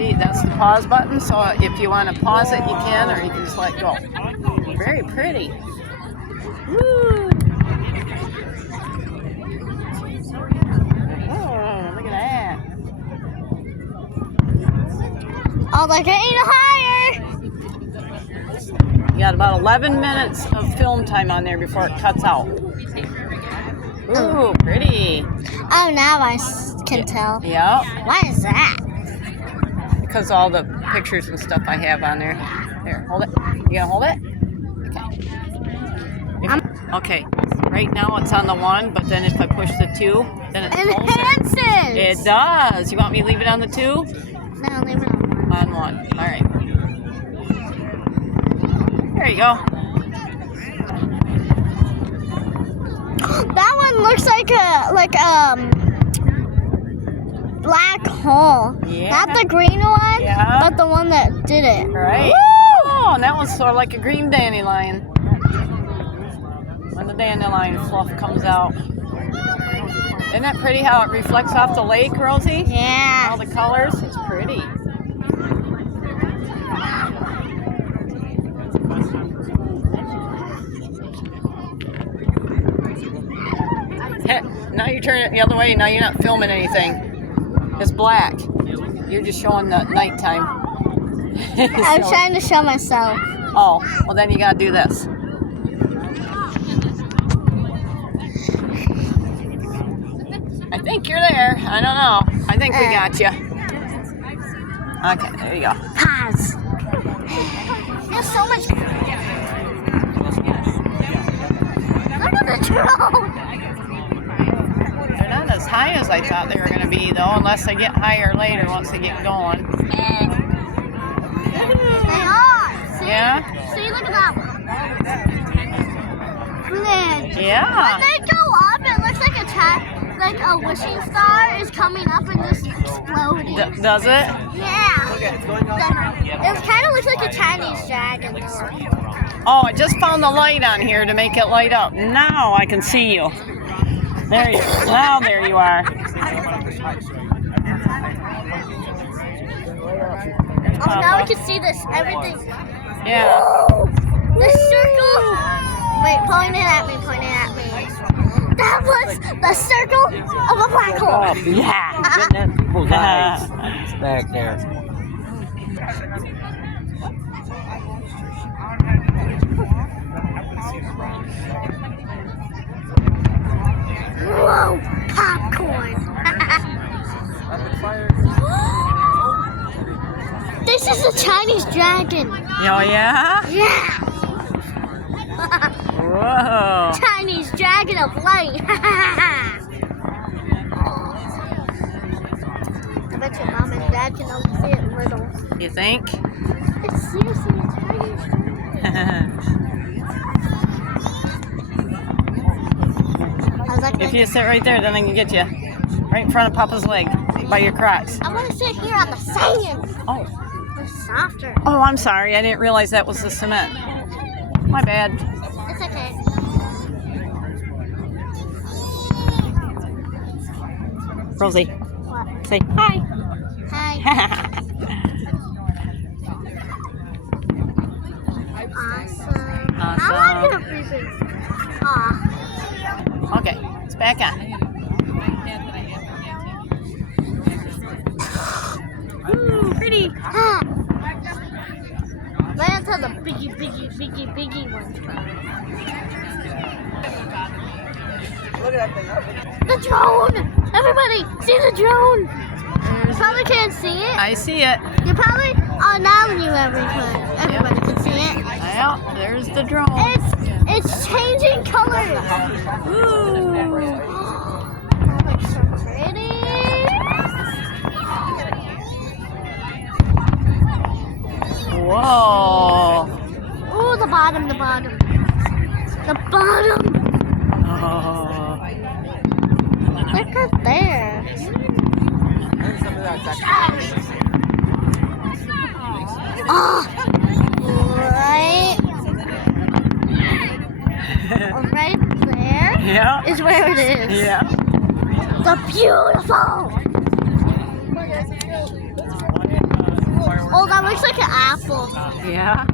See, that's the pause button. So if you want to pause it, you can, or you can just let go. Very pretty. Woo! Oh, look at that. Oh, they're getting higher. You got about 11 minutes of film time on there before it cuts out. Ooh, pretty. Oh, now I can tell. Yeah. What is that? Because all the pictures and stuff I have on there. Here, hold it. You gonna hold it? Okay. Okay. Right now it's on the 1, but then if I push the 2, then it's closer. Enhances. It does. You want me to leave it on the 2? No, leave it on. On 1. All right. There you go. That one looks like a black hole. Yeah. Not the green one, Yeah. but the one that did it. Right. Oh, and that one's sort of like a green dandelion. When the dandelion fluff comes out. Isn't that pretty how it reflects off the lake, Rosie? Yeah. All the colors. It's pretty. Now you turn it the other way. Now you're not filming anything. It's black. You're just showing the nighttime. I'm trying to show myself. Oh, well then you gotta do this. I think you're there. I don't know. I think we got you. Okay, there you go. Pause. There's so much. Look at the drone. They're not as high as I thought they were going to be, though, unless they get higher later once they get going. They are. See? Yeah? See, look at that one. Yeah. When they go up, it looks like like a wishing star is coming up and just exploding. Does it? Yeah. It kind of looks like a Chinese dragon. Oh, I just found the light on here to make it light up. Now I can see you. There you are. Now there you are. Oh, now we can see this. Everything. Yeah. The circle. Wait, point it at me. That was the circle of a black hole. Yeah. Getting in people's eyes back there. Whoa, popcorn. This is a Chinese dragon. Oh, yeah? Yeah. Whoa. Chinese dragon of light. I bet your mom and dad can only see it little. You think? It's seriously a Chinese dragon. If you sit right there, then I can get you. Right in front of Papa's leg, by your crotch. I want to sit here on the sand. Oh. It's softer. Oh, I'm sorry. I didn't realize that was the cement. My bad. It's okay. Rosie, What? say hi. Hi. Awesome. I like it freezing. Aw. Okay, it's back on. Ooh, pretty. Wait until the biggie one. The drone! Everybody, see the drone! You probably can't see it. I see it. You probably, now everybody can see it. Well, there's the drone. It's changing colors. Ooh. That looks so pretty. Whoa. Ooh, the bottom. The bottom. Oh. Look up there. Oh, right there Yeah. is where it is. Yeah. The beautiful. Oh, that looks like an apple. Yeah.